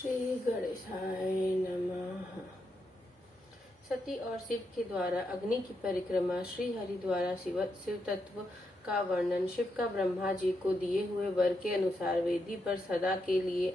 श्री गणेशाय नमः। सती और शिव के द्वारा अग्नि की परिक्रमा। श्री हरि द्वारा शिव तत्व का वर्णन। शिव का ब्रह्मा जी को दिए हुए वर के अनुसार वेदी पर सदा के लिए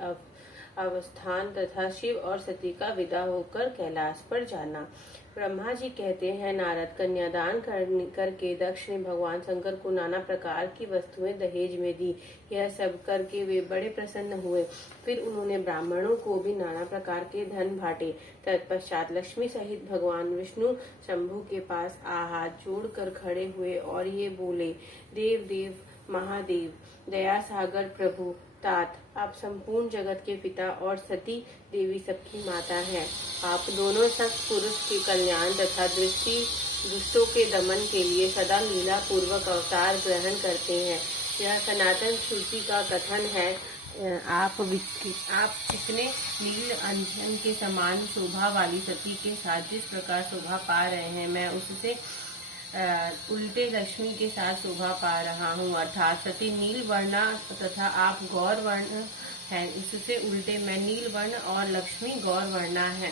अवस्थान तथा शिव और सती का विदा होकर कैलाश पर जाना। ब्रह्मा जी कहते हैं, नारद, कन्यादान करके दक्ष ने भगवान शंकर को नाना प्रकार की वस्तुएं दहेज में दी। यह सब करके वे बड़े प्रसन्न हुए। फिर उन्होंने ब्राह्मणों को भी नाना प्रकार के धन बांटे। तत्पश्चात लक्ष्मी सहित भगवान विष्णु शंभु के पास हाथ जोड़कर खड़े हुए और ये बोले, देव देव महादेव, दया सागर प्रभु तात, आप संपूर्ण जगत के पिता और सती देवी सबकी माता हैं। आप दोनों सत्पुरुष के कल्याण तथा दुष्टों के दमन के लिए सदा लीला पूर्वक अवतार ग्रहण करते हैं। यह सनातन श्रुति का कथन है। आप चिकने नील अंजन के समान शोभा वाली सती के साथ जिस प्रकार शोभा पा रहे हैं, मैं उससे उल्टे लक्ष्मी के साथ शोभा पा रहा हूँ। अर्थात सती नील वर्णा तथा आप गौर वर्ण है, इससे उल्टे मैं नील वर्ण और लक्ष्मी गौर वर्णा है।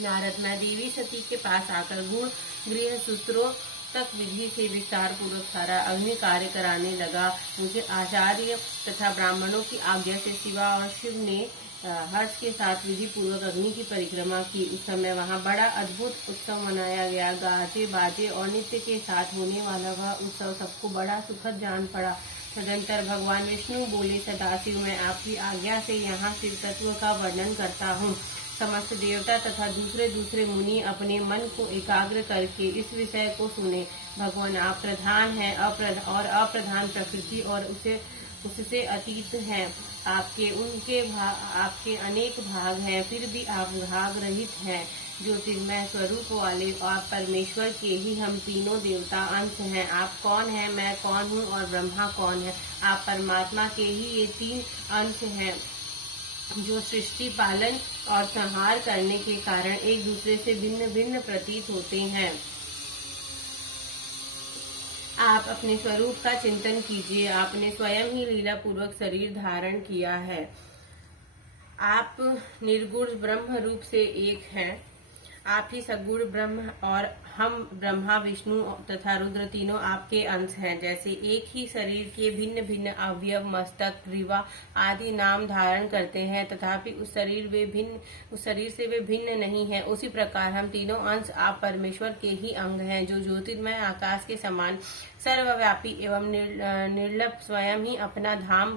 नारद, मैं देवी सती के पास आकर गुण गृह सूत्रों तक विधि से विस्तार पूर्वक सारा अग्नि कार्य कराने लगा। मुझे आचार्य तथा ब्राह्मणों की आज्ञा से शिवा और शिव ने हर्ष के साथ विधि पूर्वक अग्नि की परिक्रमा की। उस समय वहाँ बड़ा अद्भुत उत्सव मनाया गया। गाजे बाजे और नृत्य के साथ होने वाला वह उत्सव सबको बड़ा सुखद जान पड़ा। तदंतर भगवान विष्णु बोले, सदाशिव, मैं आपकी आज्ञा से यहाँ शिव तत्व का वर्णन करता हूँ। समस्त देवता तथा दूसरे मुनि अपने मन को एकाग्र करके इस विषय को सुने। भगवान आप प्रधान हैं और अप्रधान प्रकृति और उससे अतीत हैं। आपके अनेक भाग हैं, फिर भी आप भाग रहित हैं। ज्योतिर्मय स्वरूप वाले और परमेश्वर के ही हम तीनों देवता अंश हैं। आप कौन हैं, मैं कौन हूँ और ब्रह्मा कौन है? आप परमात्मा के ही ये तीन अंश हैं जो सृष्टि पालन और संहार करने के कारण एक दूसरे से भिन्न भिन्न प्रतीत होते हैं। आप अपने स्वरूप का चिंतन कीजिए। आपने स्वयं ही लीला पूर्वक शरीर धारण किया है। आप निर्गुण ब्रह्म रूप से एक हैं। आप ही सगुण ब्रह्म और हम ब्रह्मा विष्णु तथा रुद्र तीनों आपके अंश हैं। जैसे एक ही शरीर के भिन्न भिन्न अवयव, मस्तक, ग्रीवा आदि नाम धारण करते हैं, तथापि उस शरीर से वे भिन्न नहीं है, उसी प्रकार हम तीनों अंश आप परमेश्वर के ही अंग हैं, जो ज्योतिर्मय आकाश के समान सर्वव्यापी एवं निर्लप स्वयं ही अपना धाम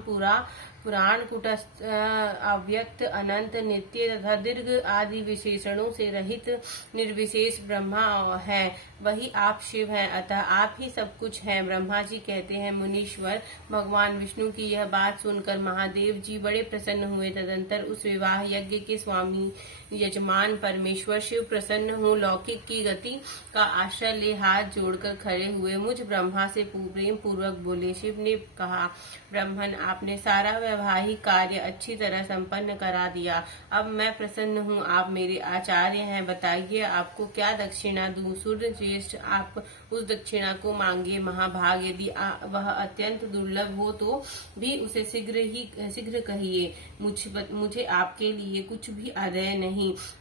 पुराण, कुटस्थ, अव्यक्त, अनंत, नित्य तथा दीर्घ आदि विशेषणों से रहित निर्विशेष ब्रह्मा है। वही आप शिव हैं, अतः आप ही सब कुछ हैं। ब्रह्मा जी कहते हैं, मुनीश्वर, भगवान विष्णु की यह बात सुनकर महादेव जी बड़े प्रसन्न हुए। तदंतर उस विवाह यज्ञ के स्वामी यजमान परमेश्वर शिव प्रसन्न हो लौकिक की गति का आश्रय ले हाथ जोड़कर खड़े हुए मुझ ब्रह्मा से प्रेम पूर्वक बोले। शिव ने कहा, ब्रह्मन, आपने सारा वैवाहिक कार्य अच्छी तरह संपन्न करा दिया। अब मैं प्रसन्न हूँ। आप मेरे आचार्य हैं। बताइए आपको क्या दक्षिणा दूं? सूर्य श्रेष्ठ, आप उस दक्षिणा को मांगिए। महाभाग, यदि वह अत्यंत दुर्लभ हो तो भी उसे शीघ्र कहिए। मुझे आपके लिए कुछ भी आदेय नहीं।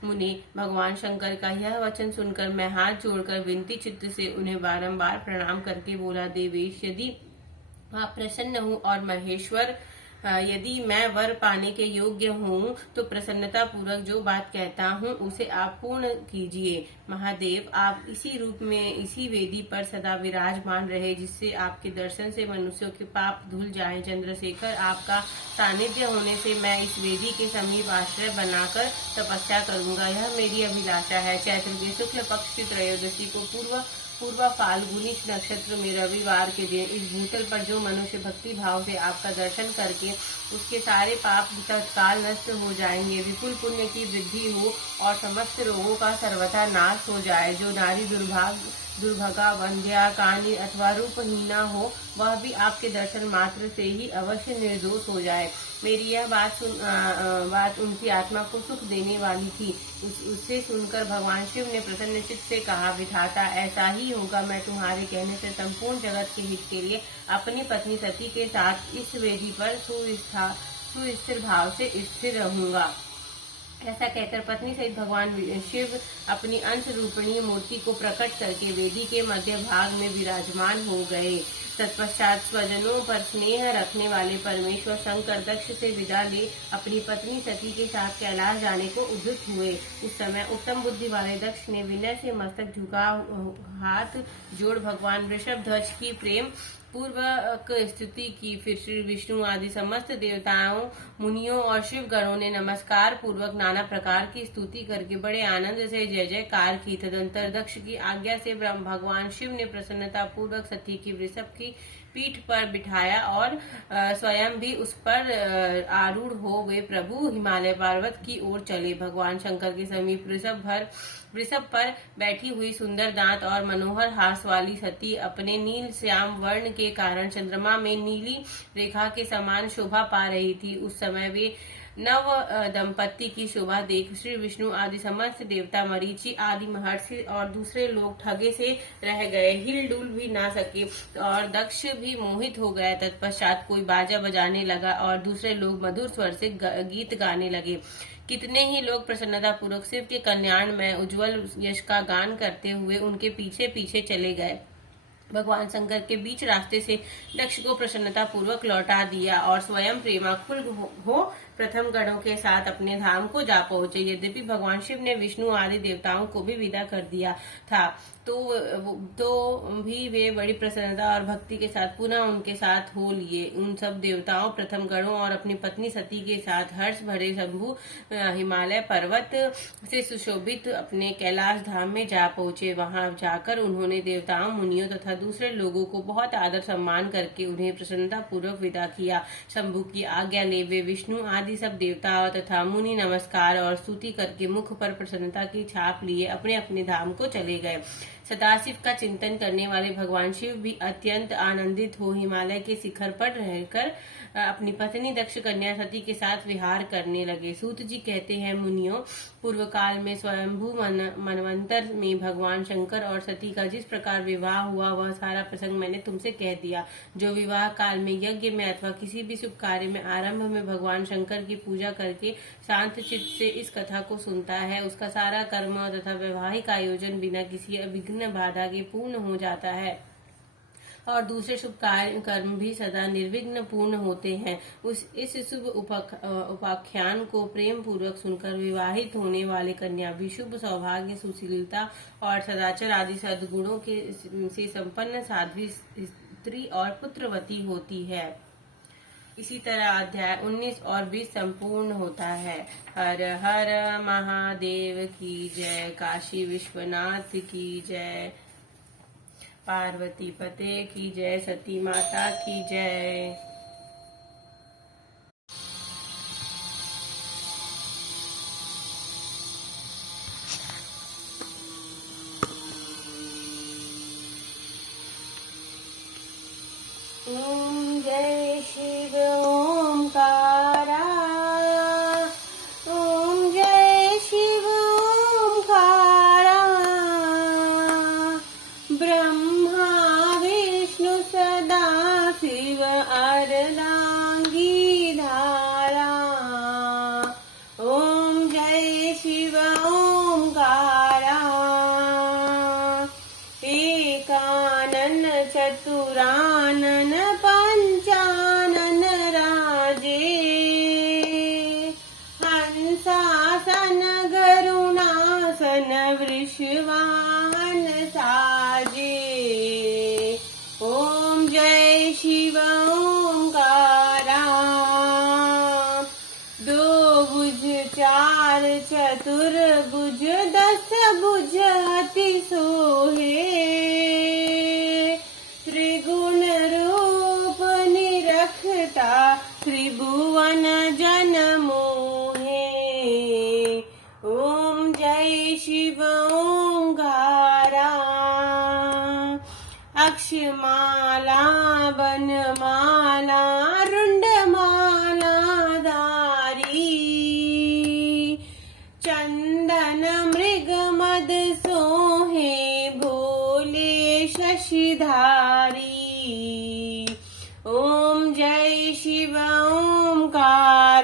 मुने, भगवान शंकर का यह वचन सुनकर मैं हाथ जोड़कर विनती चित्त से उन्हें बारंबार प्रणाम करके बोला, देवेश, यदि आप प्रसन्न हूँ और महेश्वर, यदि मैं वर पाने के योग्य हूँ तो प्रसन्नता पूर्वक जो बात कहता हूँ उसे आप पूर्ण कीजिए। महादेव, आप इसी रूप में इसी वेदी पर सदा विराजमान रहे, जिससे आपके दर्शन से मनुष्यों के पाप धुल जाएं। चंद्रशेखर, आपका सानिध्य होने से मैं इस वेदी के समीप आश्रय बनाकर तपस्या करूंगा, यह मेरी अभिलाषा है। चैत्र के शुक्ल पक्ष की त्रयोदशी को पूर्व फाल्गुनी नक्षत्र में रविवार के दिन इस भूतल पर जो मनुष्य भक्ति भाव से आपका दर्शन करके उसके सारे पाप तत्काल नष्ट हो जाएंगे, विपुल पुण्य की वृद्धि हो और समस्त रोगों का सर्वथा नाश हो जाए। जो नारी दुर्भगा, वंध्या, कानी अथवा रूपहीना हो, वह भी आपके दर्शन मात्र से ही अवश्य निर्दोष हो जाए। मेरी यह बात उनकी आत्मा को सुख देने वाली थी। उससे सुनकर भगवान शिव ने प्रसन्न चित्त से कहा, विधाता, ऐसा ही होगा। मैं तुम्हारे कहने से संपूर्ण जगत के हित के लिए अपनी पत्नी सती के साथ इस वेदी पर सुस्थिर भाव से स्थिर रहूंगा। ऐसा कहकर पत्नी सहित भगवान शिव अपनी अंश रूपणी मूर्ति को प्रकट करके वेदी के मध्य भाग में विराजमान हो गए। तत्पश्चात स्वजनों पर स्नेह रखने वाले परमेश्वर शंकर दक्ष से विदा ले अपनी पत्नी सती के साथ कैलाश जाने को उद्युक्त हुए। उस समय उत्तम बुद्धि वाले दक्ष ने विनय से मस्तक झुका हाथ जोड़ भगवान वृषभध्वज की प्रेम पूर्वक स्तुति की। फिर श्री विष्णु आदि समस्त देवताओं, मुनियों और शिव गणों ने नमस्कार पूर्वक नाना प्रकार की स्तुति करके बड़े आनंद से जय जयकार की। तदंतर दक्ष की आज्ञा से भगवान शिव ने प्रसन्नता पूर्वक सती की वृषभ की पीठ पर बिठाया और स्वयं भी उस पर आरूढ़ हो वे प्रभु हिमालय पर्वत की ओर चले। भगवान शंकर के समीप वृषभ पर बैठी हुई सुंदर दांत और मनोहर हास वाली सती अपने नील श्याम वर्ण के कारण चंद्रमा में नीली रेखा के समान शोभा पा रही थी। उस समय वे नव दंपत्ति की शोभा देख श्री विष्णु आदि समस्त देवता, मरीचि आदि महर्षि और दूसरे लोग ठगे से रह गए, हिल डुल भी ना सके और दक्ष भी मोहित हो गया। तत्पश्चात कोई बाजा बजाने लगा और दूसरे लोग मधुर स्वर से गीत गाने लगे। कितने ही लोग प्रसन्नता पूर्वक शिव के कल्याण में उज्जवल यश का गान करते हुए उनके पीछे पीछे चले गए। भगवान शंकर के बीच रास्ते से दक्ष को प्रसन्नता पूर्वक लौटा दिया और स्वयं प्रेमाकुल हो प्रथम गणों के साथ अपने धाम को जा पहुंचे। यद्यपि भगवान शिव ने विष्णु आदि देवताओं को भी विदा कर दिया था तो भी वे बड़ी प्रसन्नता और भक्ति के साथ पुनः उनके साथ हो लिए। उन सब देवताओं, प्रथम गणों और अपनी पत्नी सती के साथ हर्ष भरे शंभु हिमालय पर्वत से सुशोभित अपने कैलाश धाम में जा पहुंचे। वहां जाकर उन्होंने देवताओं, मुनियों तथा दूसरे लोगों को बहुत आदर सम्मान करके उन्हें प्रसन्नता पूर्वक विदा किया। शंभु की आज्ञा ले वे विष्णु आदि सब देवताओं तथा मुनि नमस्कार और स्तुति करके मुख पर प्रसन्नता की छाप लिए अपने अपने धाम को चले गए। सदाशिव का चिंतन करने वाले भगवान शिव भी अत्यंत आनंदित हो हिमालय के शिखर पर रहकर अपनी पत्नी दक्ष कन्या सती के साथ विहार करने लगे। सूत जी कहते हैं, मुनियों, पूर्व काल में स्वयंभू मनवंतर में भगवान शंकर और सती का जिस प्रकार विवाह हुआ वह सारा प्रसंग मैंने तुमसे कह दिया। जो विवाह काल में यज्ञ में अथवा किसी भी शुभ कार्य में आरंभ में भगवान शंकर की पूजा करके शांत चित्त से इस कथा को सुनता है, उसका सारा कर्म तथा वैवाहिक आयोजन बिना किसी विघ्न बाधा के पूर्ण हो जाता है और दूसरे शुभ कार्य कर्म भी सदा निर्विघ्न पूर्ण होते हैं। इस शुभ उपाख्यान को प्रेम पूर्वक सुनकर विवाहित होने वाले कन्या भी शुभ सौभाग्य, सुशीलता और सदाचार आदि सद्गुणों से संपन्न साध्वी स्त्री और पुत्रवती होती है। इसी तरह अध्याय 19 और 20 संपूर्ण होता है। हर हर महादेव की जय। काशी विश्वनाथ की जय। पार्वती पते की जय। सती माता की जय। ओम जय शिव ओंकारा। ओम जय शिव ओंकारा। ब्रह्मा विष्णु सदा शिव अर्धांगी धारा। ओम जय शिव ओंकारा। एकानन चतुरानन पंचानन राजे। हंसासन गरुणासन वृषवाहन साजे। ओम जय शिव ओंकारा। दो भुज चार चतुर्भुज दस भुज अति सोहे। त्रिगुण रूप निरखता त्रिभुवन जन मोहे। ओम जय शिव ओंकारा। अक्षमाला वनमाला रुंडमाला धारी। चंदन मृग मद सोहे भोले शशिधारी। ओम जय शिव ओंकार।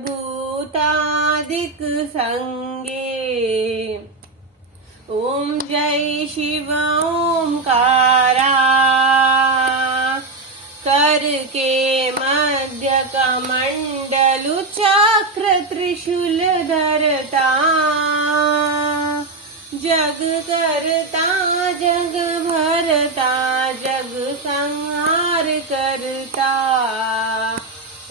भूतादिक संगे। ओम जय शिव ओंकारा, कर के मध्य कमंडलु चक्र त्रिशूल धरता। जग करता जग भरता, जग संहार करता।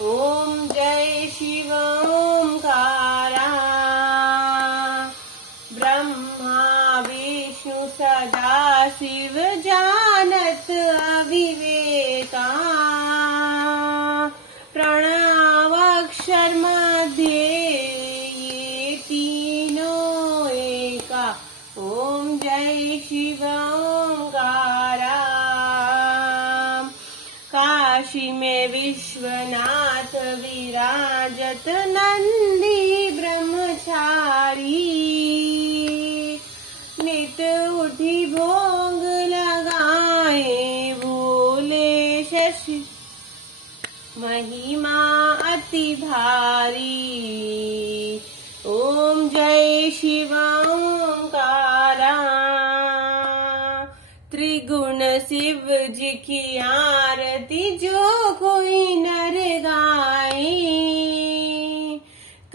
ओम जय शिव ओंकारा, ब्रह्मा विष्णु सदा शिव जानत अविवेका। प्रणवाक्षर मध्य ये तीनों एका। ओम जय शिव ओंकारा, काशी में विश्वनाथ विराजत नंदी ब्रह्मचारी। नित उठी भोग लगाए भोले शशि, महिमा अति भारी। ओम जय शिव ओंकारा, त्रिगुण शिव जी की आरती जो कोई नर गाए।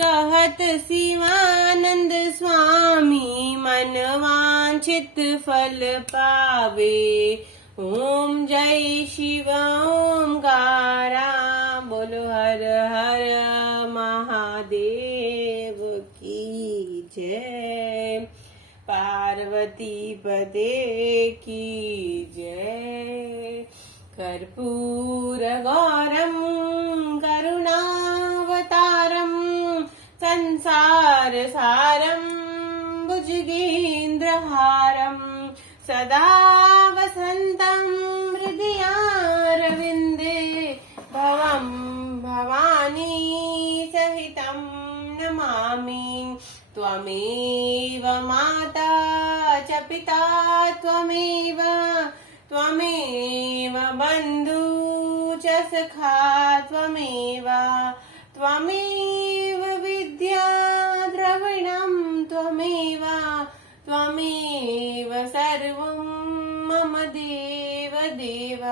कहत शिवानंद स्वामी मन वांछित फल पावे। ओम जय शिव ओंकारा, बोलो हर हर महादेव की जय, पार्वती पदे की जय। कर्पूर गौरम करुणावतारम, संसार सारम भुजगेन्द्रहारम। सदा वसन्तं हृदयारविन्दे, भवं भवानी सहितं नमामि। त्वमेव माता च पिता त्वमेव, त्वमेव बन्धु च सखा त्वमेव, त्वमेव विद्या द्रविणं त्वमेव, त्वमेव सर्वं मम देव देव।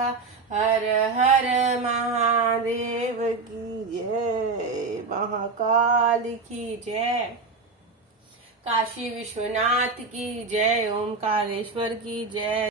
हर हर महादेव की जय, महाकाल की जय, काशी विश्वनाथ की जय, ओमकारेश्वर की जय।